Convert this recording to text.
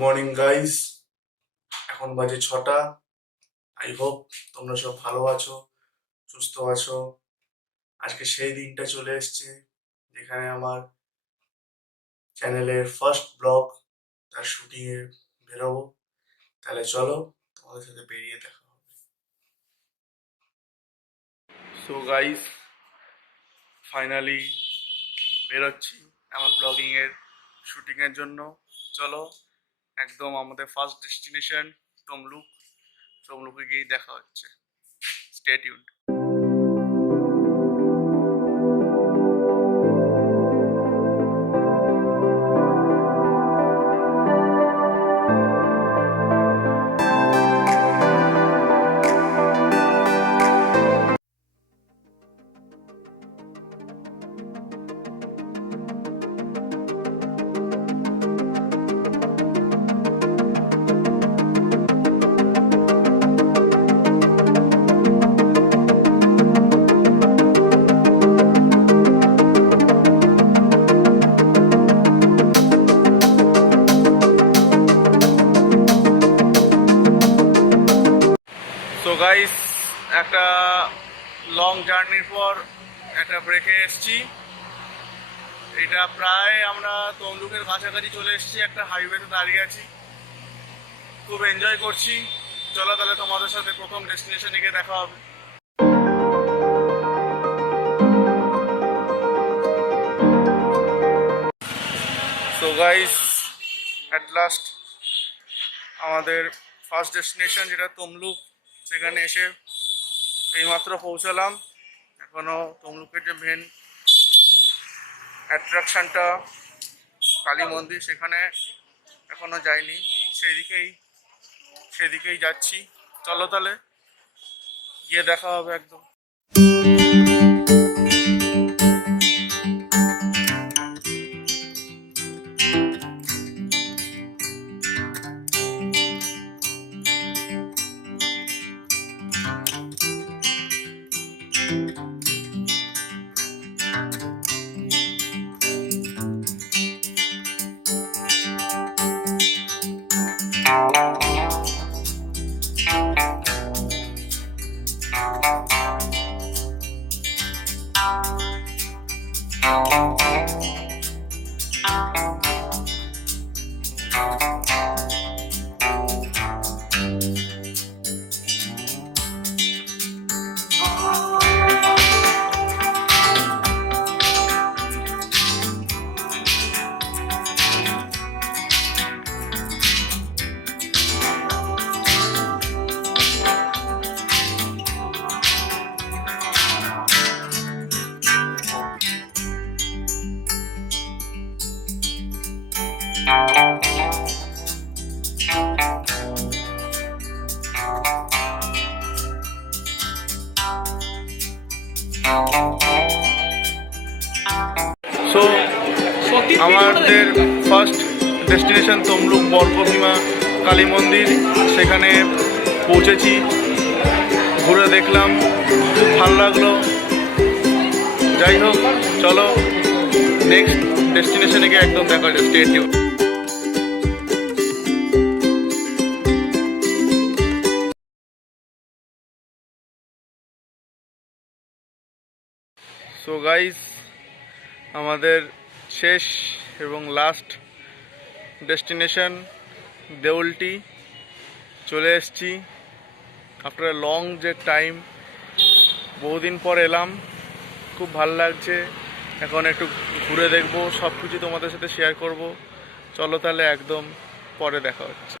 Morning guys, এখন বাজে 6টা। আই হোপ তোমরা সব ভালো আছো, সুস্থ আছো। আজকে সেই দিনটা চলে এসেছে যেখানে আমার চ্যানেলের ফার্স্ট ব্লগ তার শুটিং এ বেরোবো। তাহলে চলো তোমাদের সাথে বেরিয়ে দেখা হবে। সো গাইস, ফাইনালি বেরোচ্ছি আমার ব্লগিং এর শুটিং এর জন্য। চলো একদম আমাদের ফার্স্ট ডেস্টিনেশন তমলুক। তমলুকে গিয়ে দেখা হচ্ছে। Stay tuned. সো গাইস, একটা লং জার্নির পর একটা ব্রেকে এসেছি। এটা প্রায় আমরা তমলুকের কাছাকাছি চলে এসেছি, একটা হাইওয়েতে দাঁড়িয়ে আছি, খুব এনজয় করছি। চলো তাহলে তোমাদের সাথে প্রথম ডেস্টিনেশনে গিয়ে দেখা হবে। সো গাইস, অ্যাট লাস্ট আমাদের ফার্স্ট ডেস্টিনেশন যেটা তমলুক, সেখানে এসে এইমাত্র পৌঁছালাম। এখনো তমলুকের যে মেন অ্যাট্রাকশনটা কালী মন্দির, সেখানে এখনো যাইনি, সেদিকেই যাচ্ছি। চলো তাহলে গিয়ে দেখা হবে একদম। সো আমাদের ফার্স্ট ডেস্টিনেশন তমলুক বরপ্রতিমা কালী মন্দির, সেখানে পৌঁছেছি, ঘুরে দেখলাম, খুব ভালো লাগলো। যাই হোক, চলো নেক্সট ডেস্টিনেশনে গিয়ে একদম দেখা যায়। Stay tuned. সো গাইস, আমাদের শেষ এবং লাস্ট ডেস্টিনেশন দেউলটি চলে এসেছি। আফটার লং যে টাইম, বহুদিন পর এলাম, খুব ভালো লাগছে। এখন একটু ঘুরে দেখবো, সব কিছু তোমাদের সাথে শেয়ার করব। চলো তাহলে একদম পরে দেখা হচ্ছে।